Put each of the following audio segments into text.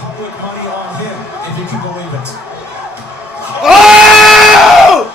Public money on him, if you can believe it. Oh!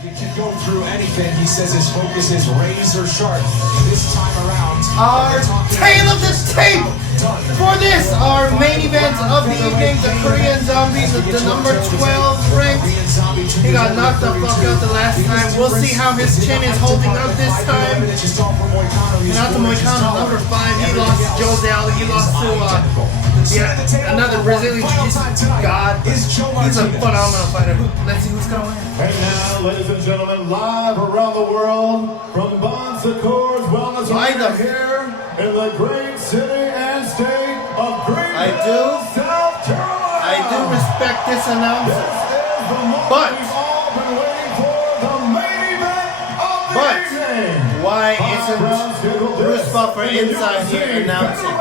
You can go through anything. He says his focus is razor sharp. This time around, Our tail of the tape for this, our main event of the evening, the Korean Zombie, the number 12 ranked. He got knocked the fuck out the last time. We'll see how his chin is holding up this time. Renato Moicano, number 5. He lost to Josel. He lost to another Brazilian Jiu-Jitsu god. He's a phenomenal fighter. Let's see who's gonna win. And now, ladies and gentlemen, live around the world from Bon Secours Wellness Center here in the great city and state of Greenville, South Carolina. I do respect this announcement. This is the moment we've all been waiting for, the main event of the evening. Why isn't Bruce Buffer inside here announcing?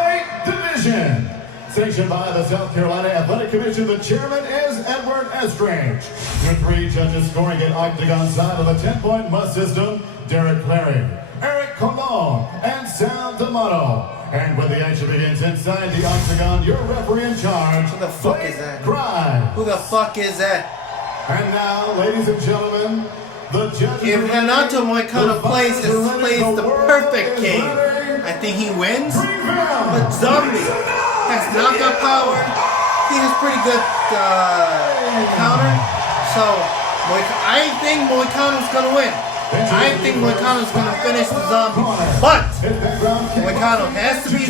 Division. Sanctioned by the South Carolina Athletic Commission, the chairman is Edward Estrange. With 3 judges scoring at octagon side of the 10-point must system, Derek Clary, Eric Colon, and Sal D'Amato. And when the action begins inside the octagon, your referee in charge, Who the fuck is that? Grimes. Who the fuck is that? And now, ladies and gentlemen, the judges. If Renato Moicano plays the perfect game, I think he wins. But Zombie has knockout power. He has pretty good counter. So I think Moicano's gonna win. I think Moicano's gonna finish the Zombie. But Moicano has to be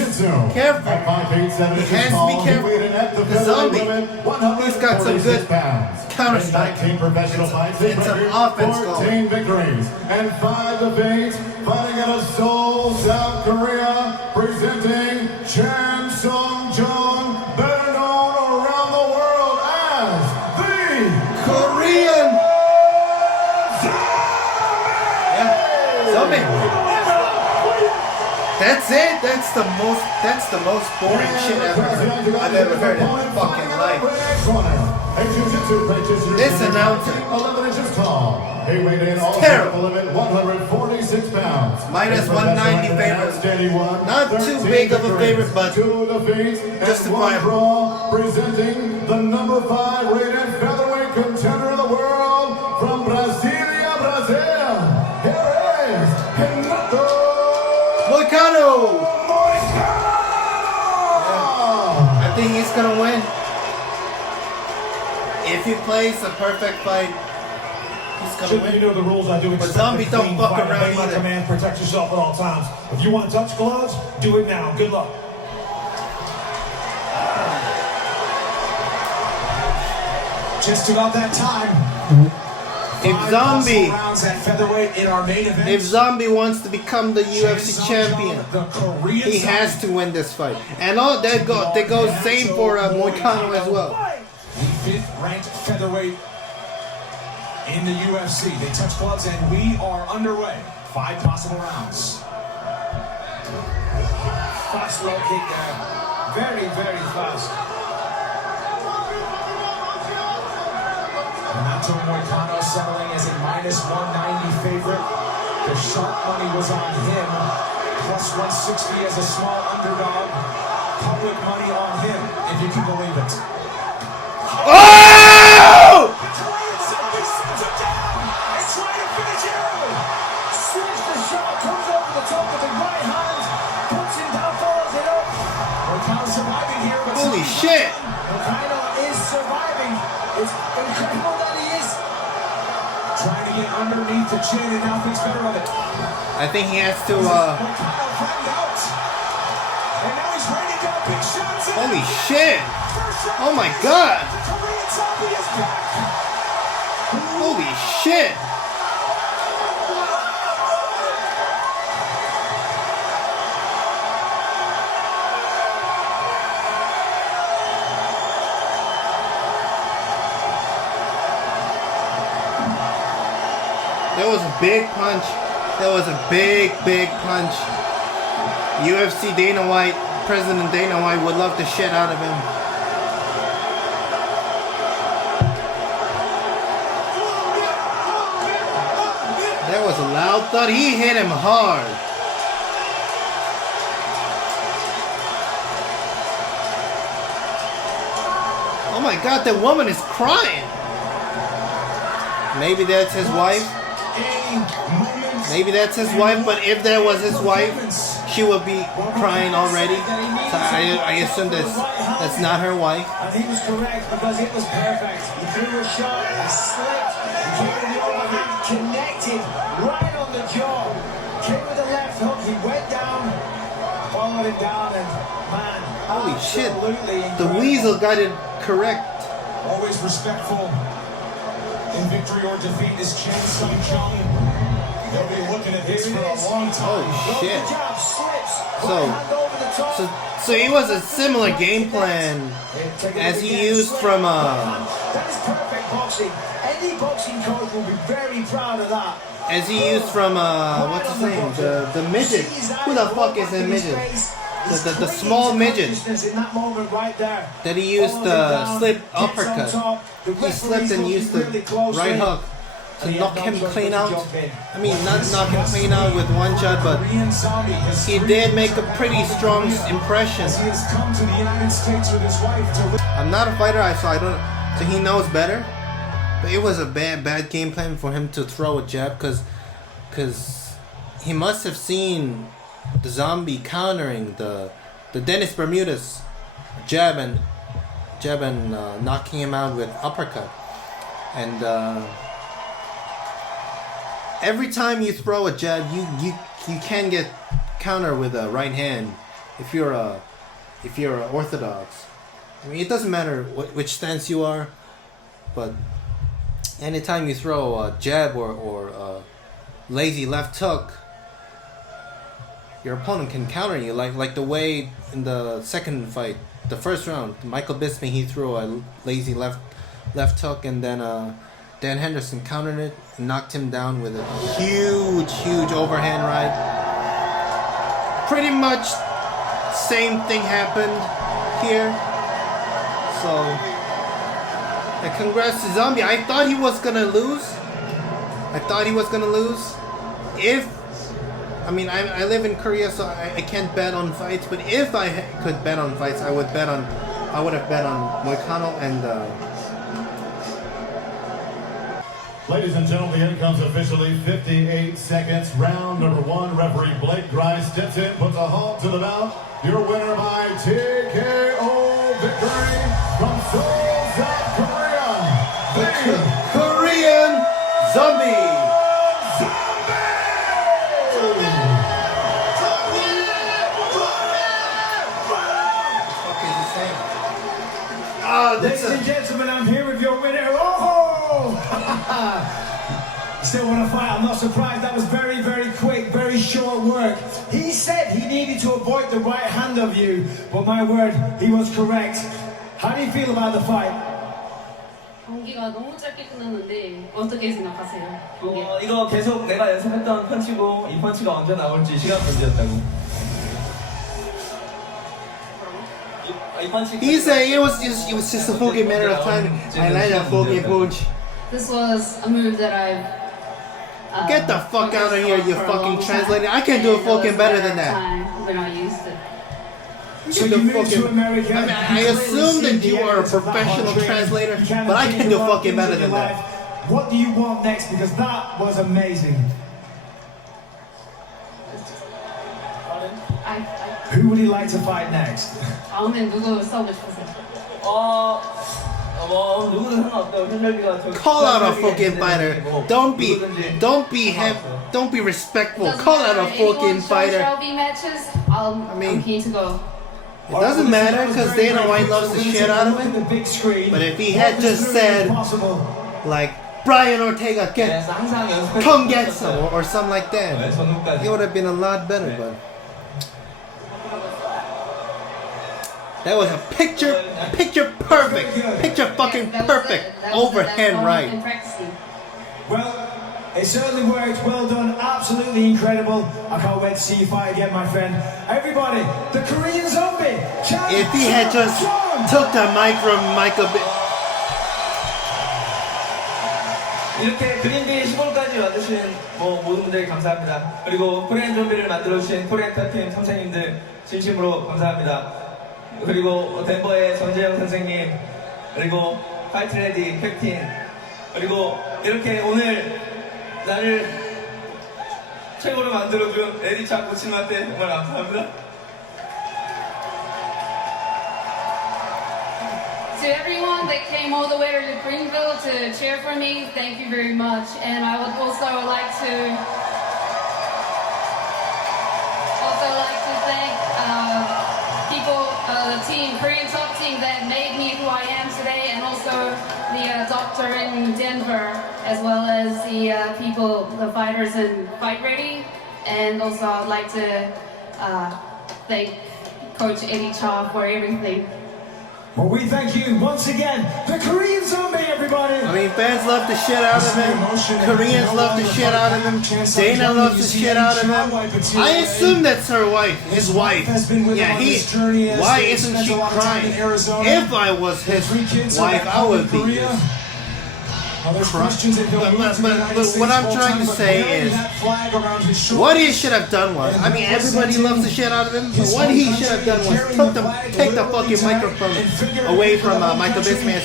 careful. He has to be careful. The Zombie, he's got some good counter strike. It's an offense goal. 14 victories and 5 defeats. Fighting out of Seoul, South Korea, presenting Chan Sung Jung, better known around the world as the Korean Zombie. That's it. That's the most boring shit I've ever heard in my fucking life. This announcer, 11 inches tall. He weighed in all terrible. 146 pounds. Minus 190 favorite. Not too big of a favorite, but 2 defeats and 1 justifiable. draw. Presenting the number 5 rated featherweight contender of the world from Brasilia, Brazil. Here is Renato Moicano. Moicano. I think he's gonna win. If he plays a perfect fight, he's gonna You win. know the rules. I do expect Zombie a don't clean fuck fight. around Obey my either. command, protect yourself at all times. If you want to touch gloves, do it now. Good luck. Just about that time. If Zombie, Rounds at featherweight in our main event. if Zombie wants to become the UFC champion, The Korean he has to win this fight. And all that goes same for Moicano as well. The 5th ranked featherweight in the UFC. They touch gloves and we are underway. 5 possible rounds. Fast low kick there. Very, very fast. Renato Moicano settling as a minus 190 favorite. The sharp money was on him. Plus 160 as a small underdog. Public money on him, if you can believe it. Oh! Holy shit! Moicano is surviving. It's incredible that he is. Trying to get underneath the chin and now thinks better of it. I think he has to. Moicano flattened out. And now he's raining down big shots. Holy shit! Oh my god! The Korean Zombie is back. Holy shit! There was a big punch. That was a big punch. UFC Dana White, President Dana White would love the shit out of him. That was a loud thud. He hit him hard. Oh my God, that woman is crying. Maybe that's his wife. Maybe that's his wife, but if that was his wife, she would be crying already. So I assume that's not her wife. And he was correct because it was perfect. He threw a shot, he slipped, he came with the overhand, connected right on the jaw. Came with the left hook, he went down, followed it down, and man, holy shit. The incredible. Weasel got it correct. Always respectful in victory or defeat is Chen Sung Jung. They'll be looking at this for a long time. Oh shit. Jab slips, right hand over the top. So it was a similar game plan as he used from That is perfect boxing. Any boxing coach will be very proud of that. as he used from what's his name? The midget. Who the fuck is that midget? The small midget that he used the slip uppercut. He slipped and used the right hook to knock him clean out. I mean, not knock him clean out with one shot, but he did make a pretty strong impression. I'm not a fighter, so I don't. So he knows better. But it was a bad game plan for him to throw a jab, because he must have seen the zombie countering the Dennis Bermudez jab and knocking him out with uppercut. And every time you throw a jab, you can get counter with a right hand if you're a orthodox. I mean, it doesn't matter which stance you are, but anytime you throw a jab or a lazy left hook, your opponent can counter you, like the way in the second fight, the first round, Michael Bisping, he threw a lazy left hook, and then Dan Henderson countered it and knocked him down with a huge overhand right. Pretty much same thing happened here. So, and congrats to Zombie. I thought he was gonna lose. I mean, I live in Korea, so I can't bet on fights. But if I could bet on fights, I would have bet on Moicano and. Ladies and gentlemen, the end comes officially 58 seconds. Round number 1. Referee Blake Grice steps in, puts a halt to the bout. Your winner by TKO victory from Seoul, South Korea. The Korean Zombie. Ladies and gentlemen, I'm here with your winner. Oh! Still want to fight? I'm not surprised. That was very quick, very short work. He said he needed to avoid the right hand of you, but my word, he was correct. How do you feel about the fight? 경기가 너무 짧게 끝났는데 어떻게 생각하세요? 이거 계속 내가 연습했던 펀치고 이 펀치가 언제 나올지 시간 문제였다고. He's saying it was just a fucking matter of time. I like that fucking punch. This was a move that I've Get the fuck out of here, you fucking translator. I can do it fucking better than that. We're not used to. So you moved to America. I mean, I assume that you are a professional translator, but I can do fucking better than that. What do you want next? Because that was amazing. Who would you like to fight next? 다음엔 누구 싸우고 싶으세요? 누구든 상관없다고 현렬이가 Call out a fucking fighter. Don't be respectful. Call out a fucking fighter. I mean, I'm keen to go. It doesn't matter because Dana White loves the shit out of him. But if he had just said, like, Brian Ortega, come get some, or something like that, it would have been a lot better. But that was a picture fucking perfect overhand right. Well, It certainly worked. Well done. Absolutely incredible. I can't wait to see you fight again, my friend. Everybody, the Korean Zombie. If he had just took the mic from Michael. 이렇게 그린비 시골까지 와주신 모든 분들에게 감사합니다. 그리고 코리안 좀비를 만들어주신 코리안 타팀 선생님들 진심으로 감사합니다. 그리고 덴버의 정재영 선생님, 그리고 파이트레디 캡틴, 그리고 이렇게 오늘 나를 최고로 만들어준 에디 차 코치님한테 정말 감사합니다. To everyone that came all the way to Greenville to cheer for me, thank you very much. And I would also like to thank people, the team, Korean top team that made me who I am today, and also the doctor in Denver, as well as the people, the fighters in Fight Ready. And also I'd like to thank Coach Eddie Cha for everything. Well, we thank you once again, the Korean Zombie, everybody. I mean, fans love the shit out of him. Koreans love the shit out of him. Dana loves the shit out of him. I assume that's her wife, his wife. Yeah, why isn't she crying? If I was his wife, I would be But what I'm trying to say is, what he should have done was, I mean, everybody loves the shit out of him, but what he should have done was take the fucking microphone away from Michael Bisping and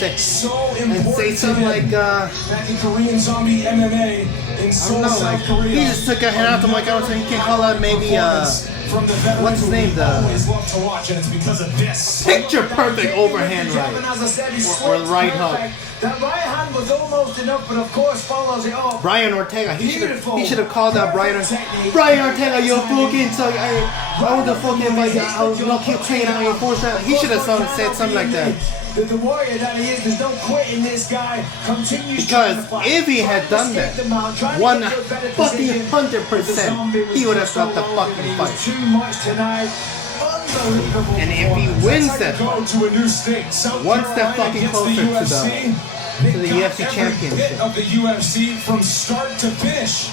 say something like, I don't know, like, he just took a Renato Moicano so he can call out maybe, what's his name, the picture perfect overhand right, or right hook. That right hand was almost enough, but of course follows it up. Brian Ortega, he should have called out Brian Ortega, you fucking suck. I was the fucking like, I was gonna keep playing out your force round. He should have said something like that. The warrior that he is, there's no quitting this guy. Continues because if he had done that, 100%, he would have got the fucking fight. Too much tonight. And if he wins that fight, one step fucking closer to the UFC championship. Of the UFC from start to finish.